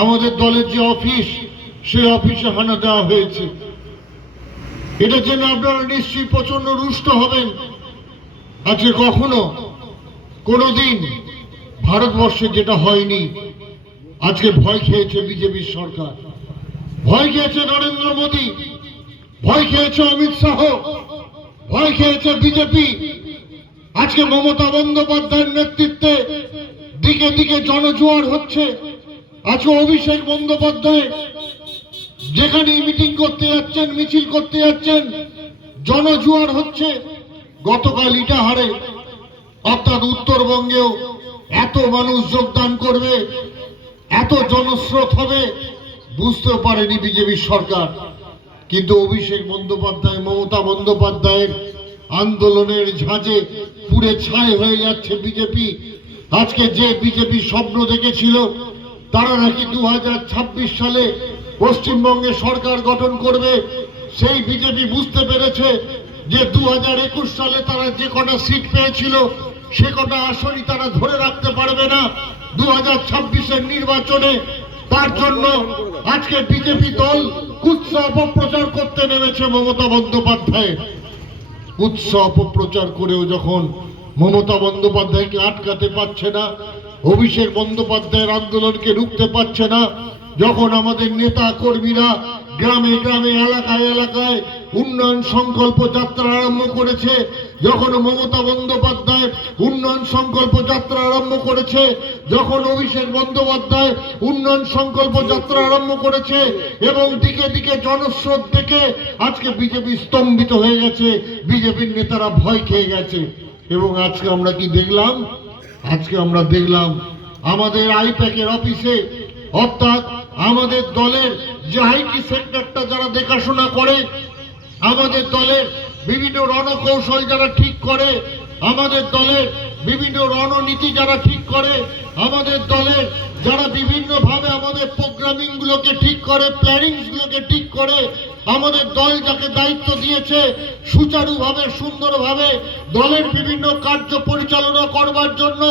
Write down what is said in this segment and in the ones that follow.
আমাদের দলের যে অফিস, সেই অফিসে হানা দেওয়া হয়েছে। এটার জন্য আপনারা নিশ্চয়ই প্রচন্ড রুষ্ট হবেন। আজকে কখনো কোনোদিন ভারতবর্ষে যেটা হয়নি, আজকে ভয় খেয়েছে বিজেপির সরকার, ভয় খেয়েছে নরেন্দ্র মোদী, ভয় খেয়েছে অমিত শাহ, ভয় খেয়েছে বিজেপি। আজকে মমতা বন্দ্যোপাধ্যায়ের নেতৃত্বে দিকে দিকে জনজোয়ার হচ্ছে। আজকে অভিষেক বন্দ্যোপাধ্যায় যেখানেই মিটিং করতে যাচ্ছেন, মিছিল করতে যাচ্ছেন, জনজোয়ার হচ্ছে। গতকাল ইটাহারে অর্থাৎ উত্তরবঙ্গেও এত মানুষ যোগদান করবে, এত জনস্রোত হবে, বুঝতেও পারেনি বিজেপি সরকার। কিন্তু অভিষেক বন্দ্যোপাধ্যায়, মমতা বন্দ্যোপাধ্যায়ের আন্দোলনের ঝাঁজে পুড়ে ছাই হয়ে যাচ্ছে বিজেপি। আজকে যে বিজেপি স্বপ্ন দেখেছিল তারা নাকি 2026 সালে পশ্চিমবঙ্গে সরকার গঠন করবে, সেই বিজেপি বুঝতে পেরেছে যে 2021 সালে তারা যে কটা সিট পেয়েছিল সে কটা আসনই তারা ধরে রাখতে পারবে না 2026-এর নির্বাচনে। তার জন্য আজকে বিজেপি দল কুৎস অপপ্রচার করতে নেমেছে মমতা বন্দ্যোপাধ্যায়। কুৎস অপপ্রচার করেও যখন মমতা বন্দ্যোপাধ্যায়কে আটকাতে পারছে না, অভিষেক বন্দ্যোপাধ্যায়ের আন্দোলনকে রুখতে পারছে না, যখন আমাদের নেতা কর্মীরা গ্রামে গ্রামে এলাকায় এলাকায় উন্নয়ন সংকল্প যাত্রা আরম্ভ করেছে, যখন মমতা বন্দ্যোপাধ্যায় উন্নয়ন সংকল্প যাত্রা আরম্ভ করেছে, যখন অভিষেক বন্দ্যোপাধ্যায় উন্নয়ন সংকল্প যাত্রা আরম্ভ করেছে, এবং দিকে দিকে জনস্রোত দেখে আজকে বিজেপি স্তম্ভিত হয়ে গেছে, বিজেপির নেতারা ভয় খেয়ে গেছে। এবং আজকে আমরা কি দেখলাম? আজকে আমরা দেখলাম আমাদের আইপ্যাকের অফিসে, অর্থাৎ আমাদের দলের যে আইটি সেক্টরটা যারা দেখাশোনা করে, আমাদের দলের বিভিন্ন রণকৌশল যারা ঠিক করে, আমাদের দলের বিভিন্ন রণনীতি যারা ঠিক করে, আমাদের দলের যারা বিভিন্ন ভাবে আমাদের প্রোগ্রামিং গুলোকে ঠিক করে, প্ল্যানিং গুলোকে ঠিক করে, আমাদের দল যাকে দায়িত্ব দিয়েছে সুচারুভাবে সুন্দরভাবে দলের বিভিন্ন কার্য পরিচালনা করবার জন্য,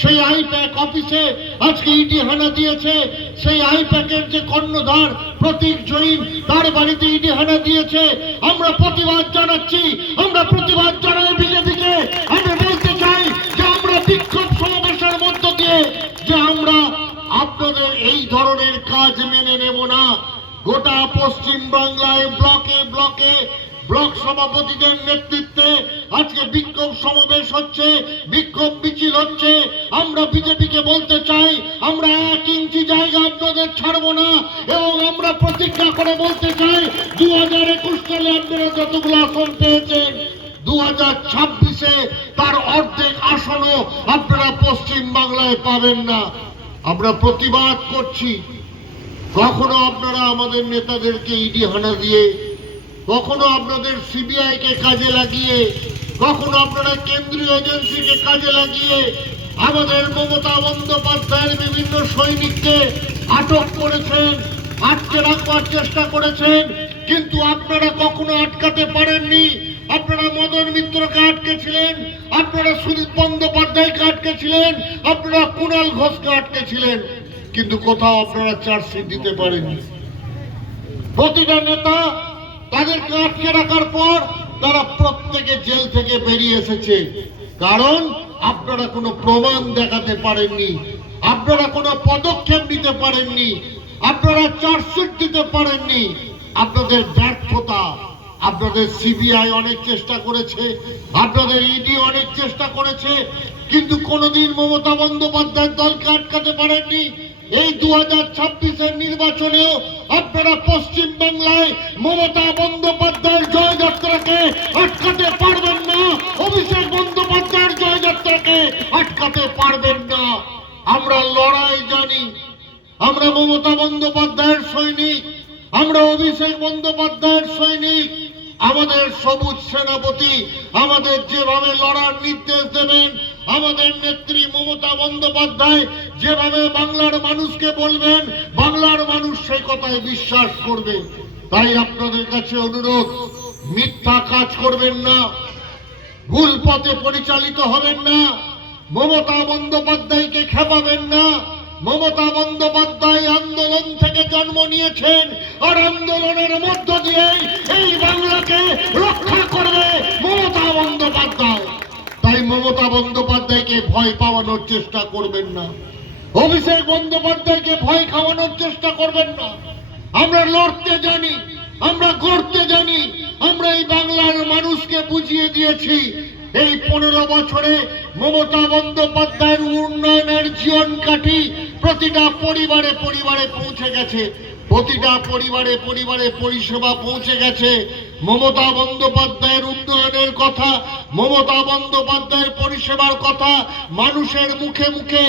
সেই আইপ্যাক অফিসে আজকে ইডি হানা দিয়েছে। সেই আইপ্যাকের যে কর্ণধার প্রতীক জৈন, তার বাড়িতে ইডি হানা দিয়েছে। আমরা প্রতিবাদ জানাচ্ছি, আমরা প্রতিবাদ জানাই বিজেপিকে। আমরা বলতে চাই যে আমরা বিক্ষোভ সমাবেশের মধ্য দিয়ে যে আমরা আপনাদের এই ধরনের কাজ মেনে নেব না। গোটা পশ্চিম বাংলায় ব্লকে ব্লকে ব্লক সভাপতিদের নেতৃত্বে আজকে বিক্ষোভ সমাবেশ হচ্ছে, বিক্ষোভ মিছিল হচ্ছে। আমরা বিজেপিকে বলতে চাই, আমরা 1 ইঞ্চি জায়গা আপনাদের ছাড়বো না, এবং আমরা প্রতিজ্ঞা করে বলতে চাই 2021 সালে আপনারা যতগুলো আসন পেয়েছেন, 2026-এ তার অর্ধেক আসনও আপনারা পশ্চিম বাংলায় পাবেন না। আমরা প্রতিবাদ করছি। কখনো আপনারা আমাদের নেতাদেরকে ইডি হানা দিয়ে, কখনো আপনাদের সিবিআই কে কাজে লাগিয়ে, কখনো আপনারা কেন্দ্রীয় এজেন্সিকে কাজে লাগিয়ে আমাদের মমতা বন্দ্যোপাধ্যায়ের বিভিন্ন সৈনিককে আটক করেছেন, আটকে রাখবার চেষ্টা করেছেন, কিন্তু আপনারা কখনো আটকাতে পারেননি। আপনারা মদন মিত্রকে আটকেছিলেন, আপনারা সুদীপ বন্দ্যোপাধ্যায়কে আটকেছিলেন, আপনারা কুণাল ঘোষকে আটকেছিলেন, কিন্তু কোথাও আপনারা চার্জশিট দিতে পারেননি। প্রতিটা নেতা তাদেরকে আটকে রাখার পর তারা প্রত্যেকে জেল থেকে বেরিয়ে এসেছে, কারণ আপনারা কোনো প্রমাণ দেখাতে পারেননি, আপনারা কোনো পদক্ষেপ নিতে পারেননি, আপনারা চার্জশিট দিতে পারেননি। আপনাদের ব্যর্থতা। আপনাদের সিবিআই অনেক চেষ্টা করেছে, আপনাদের ইডি অনেক চেষ্টা করেছে, কিন্তু কোনোদিন মমতা বন্দ্যোপাধ্যায়ের দলকে আটকাতে পারেননি। এই 2026-এর নির্বাচনেও আপনারা পশ্চিম বাংলায় মমতা বন্দ্যোপাধ্যায়ের জয়যাত্রাকে আটকাতে পারবেন না, অভিষেক বন্দ্যোপাধ্যায়ের জয়যাত্রাকে আটকাতে পারবেন না। আমরা লড়াই জানি, আমরা মমতা বন্দ্যোপাধ্যায়ের সৈনিক, আমরা অভিষেক বন্দ্যোপাধ্যায়ের সৈনিক। আমাদের সবুজ সেনাপতি আমাদের যেভাবে লড়ার নির্দেশ দেবেন, আমাদের নেত্রী মমতা বন্দ্যোপাধ্যায় যেভাবে বাংলার মানুষকে বলবেন, বাংলার মানুষ সেই কথায় বিশ্বাস করবে। তাই আপনাদের কাছে অনুরোধ, মিথ্যা কাজ করবেন না, ভুল পথে পরিচালিত হবেন না, মমতা বন্দ্যোপাধ্যায়কে খেপাবেন না। মমতা বন্দ্যোপাধ্যায় আন্দোলন জন্ম নিয়েছেন, আর আন্দোলনের মধ্য দিয়ে এই বাংলাকে রক্ষা করবে মমতা বন্দ্যোপাধ্যায়। তাই মমতা বন্দ্যোপাধ্যায়কে ভয় পাওয়ানোর চেষ্টা করবেন না, অভিষেক বন্দ্যোপাধ্যায়কে ভয় খাওয়ানোর চেষ্টা করবেন না। আমরা লড়তে জানি, আমরা গড়তে জানি। আমরা এই বাংলার মানুষকে বুঝিয়ে দিয়েছি এই 15 বছরে মমতা বন্দ্যোপাধ্যায়ের উন্নয়নের জীবন কাঠি প্রতিটা পরিবারে পরিবারে পৌঁছে গেছে, প্রতিটা পরিবারে পরিবারে পরিষেবা পৌঁছে গেছে। মমতা বন্দ্যোপাধ্যায়ের উন্নয়নের কথা, মমতা বন্দ্যোপাধ্যায়ের পরিষেবার কথা মানুষের মুখে মুখে,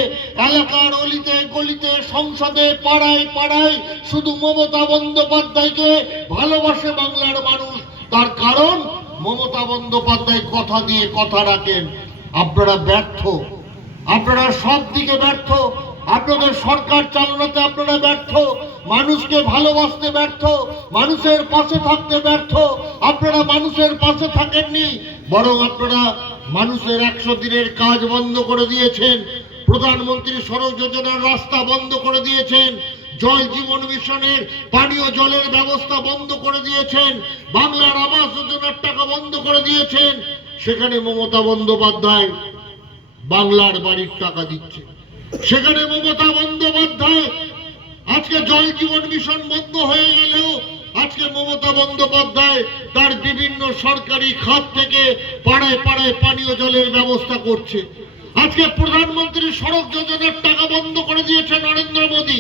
এলাকার অলিতে গলিতে, সংসদে, পাড়ায় পাড়ায় শুধু মমতা বন্দ্যোপাধ্যায়কে ভালোবাসে বাংলার মানুষ। তার কারণ মমতা বন্দ্যোপাধ্যায় কথা দিয়ে কথা রাখেন। আপনারা ব্যর্থ, আপনারা সব দিকে ব্যর্থ। আপনাদের সরকার চালানোতে আপনারা ব্যর্থ, মানুষকে ভালোবাসতে ব্যর্থ, মানুষের পাশে থাকতে ব্যর্থ। আপনারা মানুষের পাশে থাকেননি, বরং আপনারা মানুষের 100 দিনের কাজ বন্ধ করে দিয়েছেন, প্রধানমন্ত্রী সড়ক যোজনার রাস্তা বন্ধ করে দিয়েছেন, জল জীবন মিশনের পানীয় জলের ব্যবস্থা বন্ধ করে দিয়েছেন, বাংলার আবাস যোজনার টাকা বন্ধ করে দিয়েছেন। সেখানে মমতা বন্দ্যোপাধ্যায় বাংলার বাড়ির টাকা দিচ্ছে, সেখানে মমতা বন্দ্যোপাধ্যায় আজকে জল জীবন মিশন বন্ধ হয়ে গেলেও আজকে মমতা বন্দ্যোপাধ্যায় তার বিভিন্ন সরকারি খাত থেকে পাড়ায় পাড়ায় পানীয় জলের ব্যবস্থা করছে। আজকে প্রধানমন্ত্রী সড়ক যোজনার টাকা বন্ধ করে দিয়েছে নরেন্দ্র মোদী,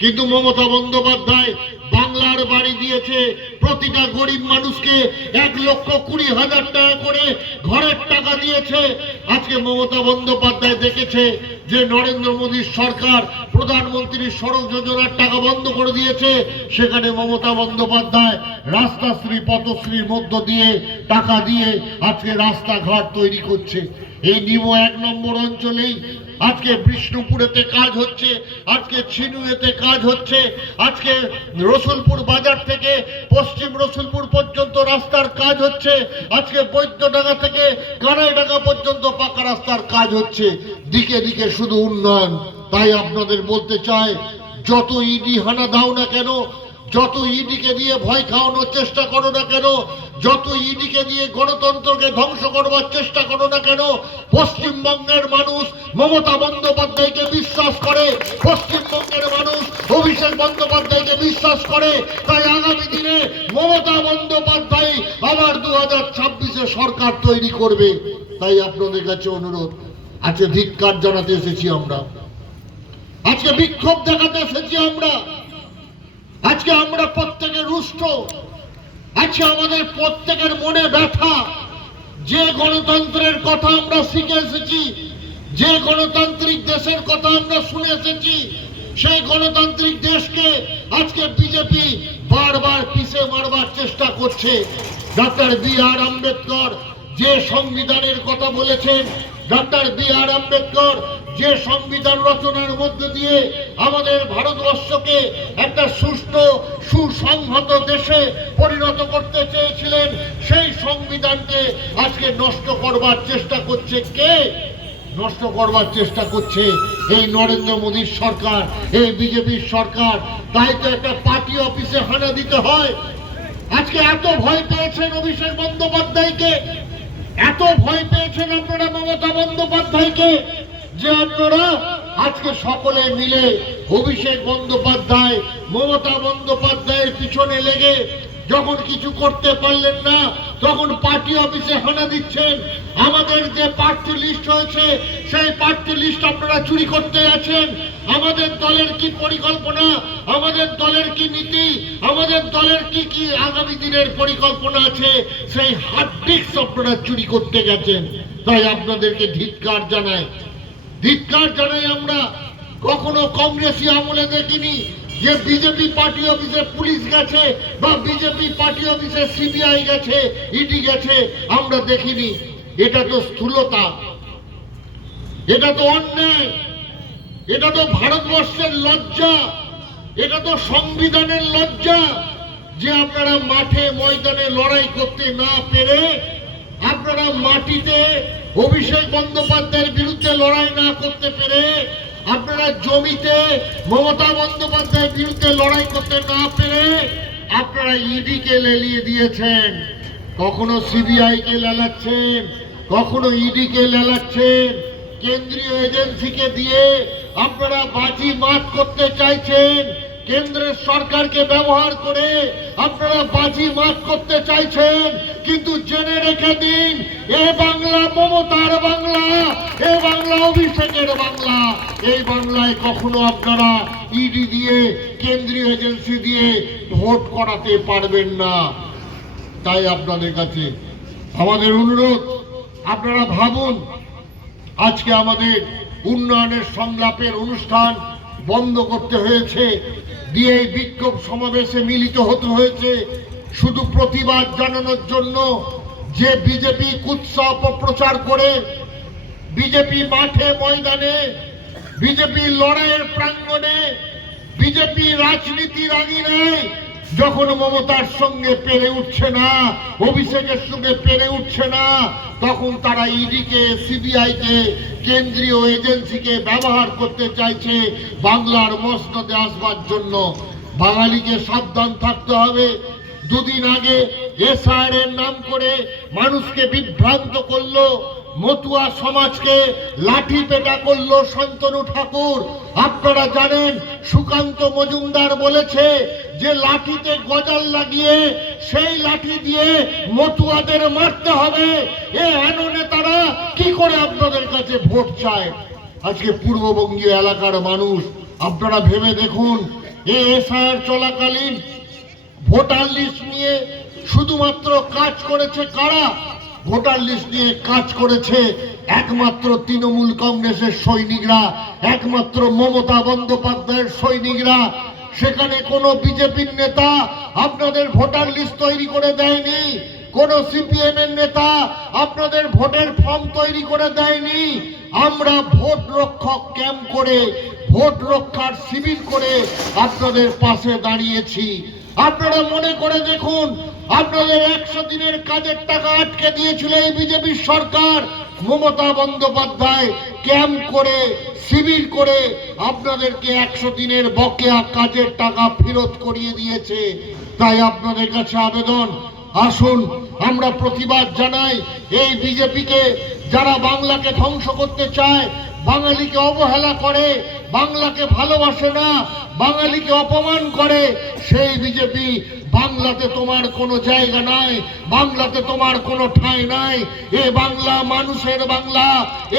কিন্তু মমতা বন্দ্যোপাধ্যায় বাংলার বাড়ি দিয়েছে। প্রতিটা গরিব মানুষকে 1,20,000 টাকা করে ঘরের টাকা দিয়েছে। আজকে মমতা বন্দ্যোপাধ্যায় দেখেছে যে নরেন্দ্র মোদীর সরকার প্রধানমন্ত্রী সড়ক যোজনার টাকা বন্ধ করে দিয়েছে, সেখানে মমতা বন্দ্যোপাধ্যায় রাস্তাশ্রী পথশ্রীর মধ্য দিয়ে টাকা দিয়ে আজকে রাস্তাঘাট তৈরি করছে। এই নিমো 1 নম্বর অঞ্চলেই আজকে বিষ্ণুপুরেতে কাজ হচ্ছে, আজকে ছিনুয়েতে কাজ হচ্ছে, আজকে রসুলপুর বাজার থেকে পশ্চিম রসুলপুর পর্যন্ত রাস্তার কাজ হচ্ছে, আজকে বৈদ্যডাঙ্গা থেকে কানাইডাঙ্গা পর্যন্ত পাকা রাস্তার কাজ হচ্ছে। দিকে দিকে শুধু উন্নয়ন। তাই আপনাদের বলতে চাই, যত ইডি হানা দাও না কেন, যত ইডিকে দিয়ে ভয় খাওয়ানোর চেষ্টা করো না কেন, যত ইডিকে দিয়ে গণতন্ত্রকে ধ্বংস করবার চেষ্টা করো না কেন, পশ্চিমবঙ্গের মানুষ মমতা বন্দ্যোপাধ্যায়কে বিশ্বাস করে, পশ্চিমবঙ্গের মানুষ অভিষেক বন্দ্যোপাধ্যায়কে বিশ্বাস করে। তাই আগামী দিনে মমতা বন্দ্যোপাধ্যায় আবার 2026-এ সরকার তৈরি করবে। তাই আপনাদের কাছে অনুরোধ, আজকে ধিক্কার জানাতে এসেছি আমরা, আজকে বিক্ষোভ দেখাতে এসেছি আমরা, আজকে আমরা প্রত্যেকে রুষ্ট, আজকে আমাদের প্রত্যেকের মনে ব্যথা। যে গণতন্ত্রের কথা আমরা শিখে এসেছি, যে গণতান্ত্রিক দেশের কথা আমরা শুনে এসেছি, সেই গণতান্ত্রিক দেশকে আজকে বিজেপি বারবার পিছে মারবার চেষ্টা করছে। Doctor B.R.. আম্বেদকর যে সংবিধানের কথা বলেছেন, ডক্টর বি.আর. আম্বেদকর যে সংবিধান রচনার মধ্য দিয়ে আমাদের ভারতবর্ষকে একটা সুষ্ঠু সুসংহত দেশে পরিণত করতে চেয়েছিলেন, সেই সংবিধানকে আজকে নষ্ট করবার চেষ্টা করছে কে? নষ্ট করবার চেষ্টা করছে এই নরেন্দ্র মোদীর সরকার, এই বিজেপির সরকার। তাই তো একটা পার্টি অফিসে হানা দিতে হয়। আজকে এত ভয় পেয়েছেন অভিষেক বন্দ্যোপাধ্যায়কে, এত ভয় পেয়েছেন আপনারা মমতা বন্দ্যোপাধ্যায়কে, যে আপনারা আজকে সকলে মিলে অভিষেক বন্দ্যোপাধ্যায় মমতা বন্দ্যোপাধ্যায়ের পিছনে লেগে যখন কিছু করতে পারলেন না, তখন পার্টি অফিসে হানা দিচ্ছেন। আমাদের যে প্রার্থী লিস্ট হয়েছে, সেই প্রার্থী লিস্ট আপনারা চুরি করতে আছেন। আমাদের দলের কি পরিকল্পনা, আমাদের দলের কি নীতি, আমাদের দলের কি কি আগামী দিনের পরিকল্পনা আছে, সেই হার্ড ডিস্ক আপনারা চুরি করতে গেছেন। তাই আপনাদেরকে ধিক্কার জানাই, ধিক্কার জানাই। আমরা কখনো কংগ্রেসী আমলে দেখিনি যে বিজেপি পার্টি অফিসে পুলিশ গেছে বা বিজেপি পার্টি অফিসে সিবিআই গেছে, ইডি গেছে, আমরা দেখিনি। এটা তো স্থূলতা, এটা তো অন্যায়, এটা তো ভারতবর্ষের লজ্জা, এটা তো সংবিধানের লজ্জা যে আপনারা মাঠে ময়দানে লড়াই করতে না পেরে, আপনারা মাটিতে অভিষেক বন্দ্যোপাধ্যায়ের বিরুদ্ধে লড়াই না করতে পেরে আপনারা জমিতে মমতা বন্দ্যোপাধ্যায়ের বিরুদ্ধে লড়াই করতে না পেরে আপনারা ইডিকে লেলিয়ে দিয়েছেন, কখনো সিবিআই কে লেলাচ্ছেন, কখনো ইডিকে লেলাচ্ছেন, কেন্দ্রীয় এজেন্সিকে দিয়ে আপনারা বাজি মাত করতে চাইছেন, কেন্দ্রের সরকারকে ব্যবহার করে আপনারা বাজি মাত করতে চাইছেন। কিন্তু জেনে রেখে দিন, এ বাংলা মমতার বাংলা, এ বাংলা অভিষেকের বাংলা। এই বাংলায় কখনো আপনারা ইডি দিয়ে, কেন্দ্রীয় এজেন্সি দিয়ে ভোট করাতে পারবেন না। তাই আপনাদের কাছে আমাদের অনুরোধ, আপনারা ভাবুন, আজকে আমাদের উন্নয়নের সংলাপের অনুষ্ঠান বন্ধ করতে হয়েছে, দিয়ে বিক্ষোভ সমাবেশে মিলিত হতে হয়েছে শুধু প্রতিবাদ জানানোর জন্য যে বিজেপি কুৎসা অপপ্রচার করে, বিজেপি মাঠে ময়দানে, বিজেপি লড়াইয়ের প্রাঙ্গণে, বিজেপি রাজনীতির আঙিনায় যখন মমতার সঙ্গে পেরে উঠছে না, অভিষেকের সঙ্গে পেরে উঠছে না, তখন তারা ইডিকে, সিবিআইকে, কেন্দ্রীয় এজেন্সিকে ব্যবহার করতে চাইছে বাংলার মসনদে আসবার জন্য। বাঙালিকে সাবধান থাকতে হবে। দুদিন আগে এসআইআর এর নাম করে মানুষকে বিভ্রান্ত করলো, মতুয়া সমাজকে লাঠি পেটা করলো শান্তনু ঠাকুর। আপনারা জানেন, সুকান্ত মজুমদার বলেছে যে লাঠিতে গজাল লাগিয়ে সেই লাঠি দিয়ে মতুয়াদের মারতে হবে। এ এনো নেতারা কি করে আপনাদের কাছে ভোট চায়? আজকে পূর্ববঙ্গীয় এলাকার মানুষ, আপনারা ভেবে দেখুন, এই এসআইআর চলাকালীন ভোটার লিস্ট নিয়ে শুধুমাত্র কাজ করেছে কারা? ভোটার লিস্ট নিয়ে কাজ করেছে একমাত্র তৃণমূল কংগ্রেসের সৈনিকরা, একমাত্র মমতা বন্দ্যোপাধ্যায়ের সৈনিকরা। সেখানে কোনো বিজেপির নেতা আপনাদের ভোটার লিস্ট তৈরি করে দেয়নি, কোন সিপিএম এর নেতা আপনাদের ভোটের ফর্ম তৈরি করে দেয়নি। আমরা ভোট রক্ষক ক্যাম্প করে, ভোট রক্ষার শিবির করে আপনাদের পাশে দাঁড়িয়েছি। আপনারা মনে করে দেখুন, আপনাদের 100 দিনের কাজের টাকা আটকে দিয়েছিল এই বিজেপি সরকার। মমতা বন্দ্যোপাধ্যায় ক্যাম্প করে, শিবির করে আপনাদেরকে 100 দিনের বকেয়া কাজের টাকা ফেরত করিয়ে দিয়েছে। তাই আপনাদের কাছে আবেদন, আসুন আমরা প্রতিবাদ জানাই এই বিজেপিকে, যারা বাংলাকে ধ্বংস করতে চায়, বাঙালিকে অবহেলা করে, বাংলাকে ভালোবাসে না, বাঙালিকে অপমান করে, সেই বিজেপি। বাংলাতে তোমার কোনো জায়গা নাই, বাংলাতে তোমার কোনো ঠাঁই নাই। এ বাংলা মানুষের বাংলা,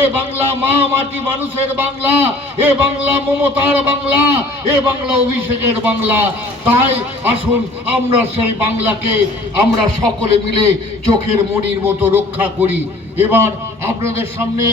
এ বাংলা মা মাটি মানুষের বাংলা, এ বাংলা মমতার বাংলা, এ বাংলা অভিষেকের বাংলা। তাই আসুন আমরা সেই বাংলাকে আমরা সকলে মিলে চোখের মণির মতো রক্ষা করি। এবার আপনাদের সামনে